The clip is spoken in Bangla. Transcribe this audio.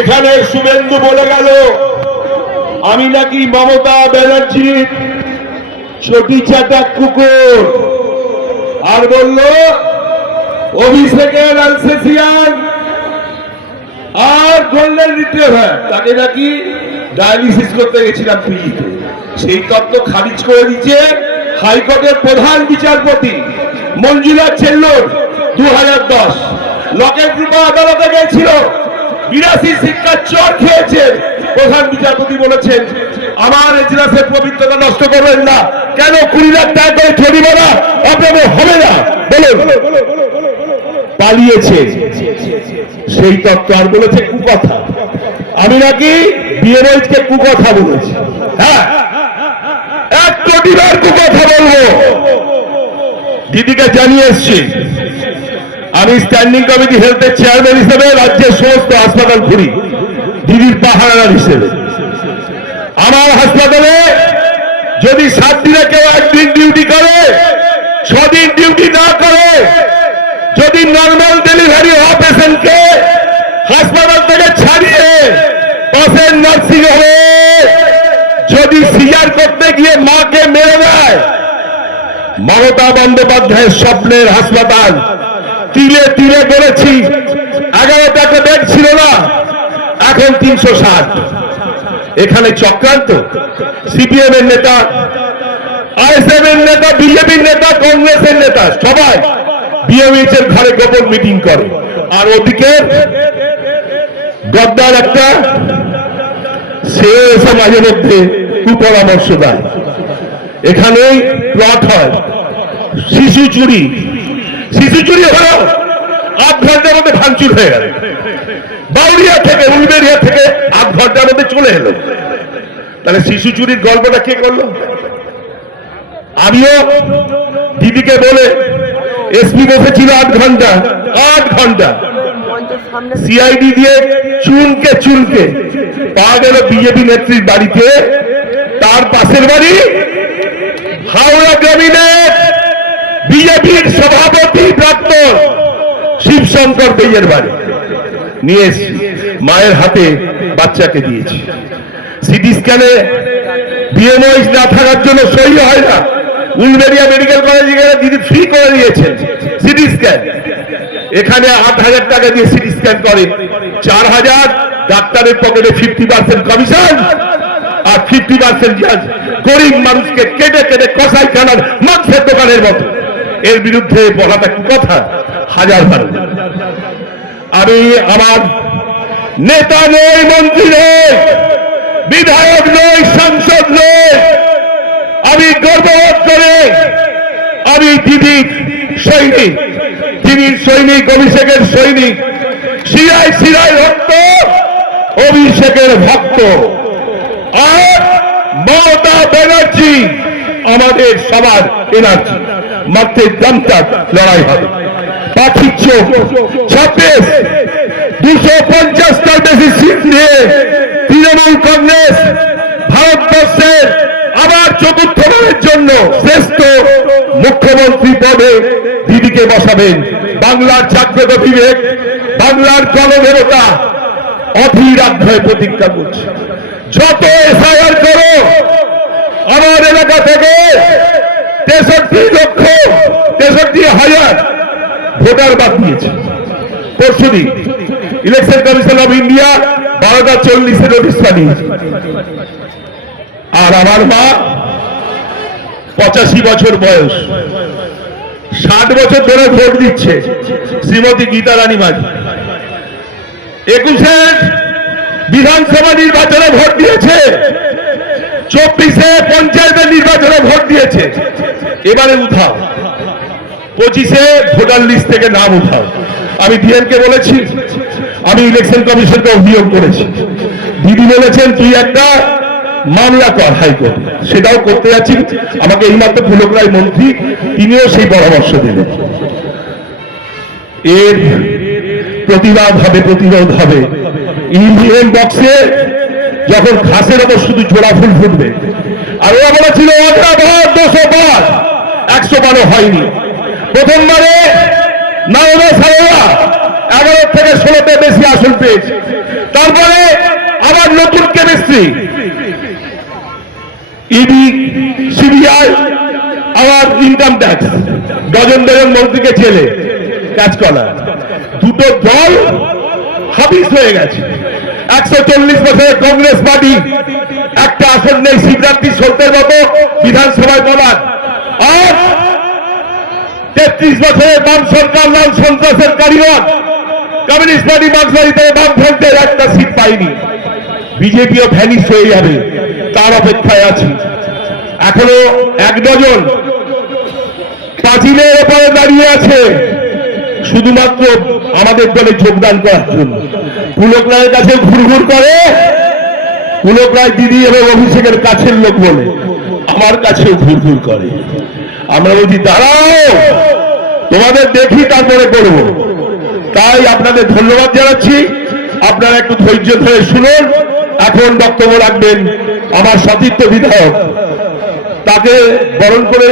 এখানে শুভেন্দু বলে গেল আমি নাকি মমতা ব্যানার্জির ছোটি চাটা কুকুর, আর বলল অভিষেকের আলসেসিয়ান আর গোল্ডেন রিট্রিভার তাকে নাকি ডায়ালিসিস করতে গেছিলাম পিজিতে। সেই তত্ত্ব খারিজ করে দিচ্ছে হাইকোর্টের প্রধান বিচারপতি মঞ্জুলা চেল্লোর 2010। লকেট গ্রুপ আদালতে গিয়েছিল, 82 শিক্ষার চর খেয়েছে। প্রধান বিচারপতি বলেছেন আমার এজলাসের পবিত্রতা নষ্ট করবেন না। কেন 20 লাখ টাকা করে জরিমানা আপনাদের হবে না বলুন? পালিয়েছে সেই তত্ত্ব আর বলেছে কুকথা। আমি নাকি বিএমএইচকে কুকথা বলেছি। হ্যাঁ, 1 কোটিবার কুকথা বলবো। দিদিকে জানিয়ে এসছি আমি স্ট্যান্ডিং কমিটি হেলথের চেয়ারম্যান হিসেবে রাজ্যের সমস্ত হাসপাতাল ঘুরি দিদির পাহারাদার হিসেবে। আমার হাসপাতালে যদি 7 দিনে কেউ 1 দিন ডিউটি করে, 6 দিন ডিউটি না করে, যদি নর্মাল ডেলিভারি হওয়া পেশেন্টকে হাসপাতাল থেকে ছাড়িয়ে পাশের নার্সিং হোমে যদি সিজার করতে গিয়ে মাকে মেরে দেয়, মমতা বন্দ্যোপাধ্যায়ের স্বপ্নের হাসপাতাল তিলে তিলে করেছি। 11টাকে বেড ছিল না, এখন 360। এখানে চক্রান্ত সিপিএম এর নেতা, আইএসএম এর নেতা, বিজেপির নেতা, কংগ্রেসের নেতা সবাই বিএমএইচ এর ঘরে গোপন মিটিং করে। আর ওদিকে গদ্দার একটা সে এসে মাঝে মধ্যে কুপরামর্শ দেয়। এখানেই প্লট হয় শিশু চুরি। শিশু চুরি হলো 8 ঘন্টার মধ্যে ভাঙচুর হয়ে গেল। বাউরিয়া থেকে উলবেরিয়া থেকে 8 ঘন্টার মধ্যে চলে এলো। তাহলে শিশু চুরির গল্পটা কে করলো? আমিও দিদিকে বলে এসপি বসেছিল 8 ঘন্টা, 8 ঘন্টা সিআইডি দিয়ে চুনকে চুনকে পাওয়া গেল বিজেপি নেত্রীর বাড়িতে। তার পাশের বাড়ি হাওড়া গ্রামীণের বিজেপির সভাপতি প্রাক্তন শিবশঙ্কর বেইয়ের বাড়ি নিয়ে এসেছি। মায়ের হাতে বাচ্চাকে দিয়েছি। সিটি স্ক্যানে বিএমওএইচ না থাকার জন্য সই হয় না। উলবেরিয়া মেডিকেল কলেজে গেলে দিদি ফ্রি করে দিয়েছেন সিটি স্ক্যান। এখানে 8,000 টাকা দিয়ে সিটি স্ক্যান করে, 4,000 ডাক্তারের পকেটে 50% কমিশন আর 50% জাজ গরিব মানুষকে কেটে কেটে কষাই খানার মাংসের দোকানের মতো। এর বিরুদ্ধে বলাটা কি কথা? হাজার বার। আমি আমার নেতা নই, মন্ত্রী নই, বিধায়ক নই, সাংসদ নই। আমি গর্ববোধ করে আমি দিদির সৈনিক, দিদির সৈনিক, অভিষেকের সৈনিক, শিরায় শিরায় রক্ত অভিষেকের ভক্ত। আর মমতা ব্যানার্জি আমাদের সবার এনার্জি। মাত্র দমটাক লড়াই হবে। পাখির চোখ 26 250টার বেশি সিট নিয়ে তৃণমূল কংগ্রেস ভারতবর্ষের আবার চতুর্থবারের জন্য শ্রেষ্ঠ মুখ্যমন্ত্রী পদে দিদিকে বসাবেন। বাংলার জাগ্রত বিবেক, বাংলার গণদেবতা অধীর আগ্রহে প্রতিজ্ঞা করছে। যত এফআইআর করো, আমার এলাকা থেকে 63,63,000 ভোটার বাদ দিয়েছে। পরশুদিন ইলেকশন কমিশন অফ ইন্ডিয়া 12টা 40-এ নোটিশ পাঠিয়েছে। আর আমার মা 85 বছর বয়স, 60 বছর ধরে ভোট দিচ্ছে, শ্রীমতী গীতা রানী মাঝি। 21-এর বিধানসভা নির্বাচনে ভোট দিয়েছে, 24-এ পঞ্চায়েতের নির্বাচনে ভোট দিয়েছে। এবারে উঠাও, 25-এ ভোটার লিস্ট থেকে নাম উঠাও। আমি ডিএমকে বলেছি, আমি ইলেকশন কমিশনকে অভিযোগ করেছি। দিদি বলেছেন তুই একটা মামলা কর হাইকোর্টে, সেটাও করতে যাচ্ছি। আমাকে এইমাত্র পুলক রায় মন্ত্রী তিনিও সেই পরামর্শ দিলেন। এর প্রতিবাদ হবে, প্রতিরোধ হবে। ইভিএম বক্সে যখন ঘাসের ওপর শুধু জোড়া ফুল ফুটবে, আর ওরা বলেছিল 200 বার 100 বারও হয়নি। প্রথমবারে নাওদা সাহেবরা 11 থেকে 16তে বেশি আসন পেয়েছে। তারপরে আবার নতুন কেমিস্ট্রি, ইডি, সিবিআই, আবার ইনকাম ট্যাক্স, ডজন ডজন মন্ত্রীকে ছেলে কাজ করা। দুটো দল হাবিস হয়ে গেছে। 140 বছরের কংগ্রেস পার্টি একটা আসন নেই শিবরাত্রি সত্যের মতো বিধানসভায় বলার, আর 33 বছরের বাম সরকার লাল সন্ত্রাসের কারিগর কমিউনিস্ট পার্টি মার্ক্সবাদী থেকে বামফ্রন্টের একটা সিট পাইনি। বিজেপিও ভ্যানিশ হয়ে যাবে, তার অপেক্ষায় আছি। এখনো 1 ডজন পাঁচিলের ওপরে দাঁড়িয়ে আছে শুধুমাত্র আমাদের দলে যোগদান করার জন্য। পুলক রায়ের কাছে ঘুরঘুর করে, পুলক রায় দিদি এবং অভিষেকের কাছের লোক বলে, আমার কাছেও ঘুরঘুর করে। আমরা বলছি দাঁড়াও, তোমাদের দেখি তারপরে করব। তাই আপনাদের ধন্যবাদ জানাচ্ছি। আপনারা একটু ধৈর্য ধরে শুনুন। এখন বক্তব্য রাখবেন আমার সতীর্থ বিধায়ক, তাকে বরণ করে